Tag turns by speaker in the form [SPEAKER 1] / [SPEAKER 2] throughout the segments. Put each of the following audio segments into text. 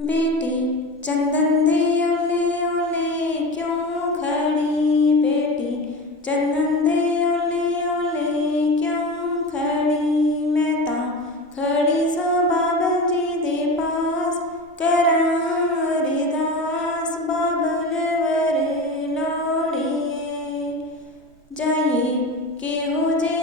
[SPEAKER 1] बेटी चंदन दे ओले ओले क्यों खड़ी बेटी? चंदन दे ओले ओले क्यों खड़ी? मैं ता खड़ी सो बाबा जी दे पास करां अरदास बाबल वर लोड़िए जाइए केहो जे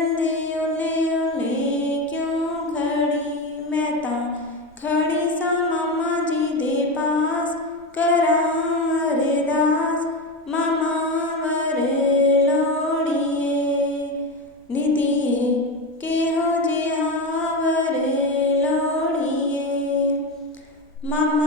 [SPEAKER 1] Mom.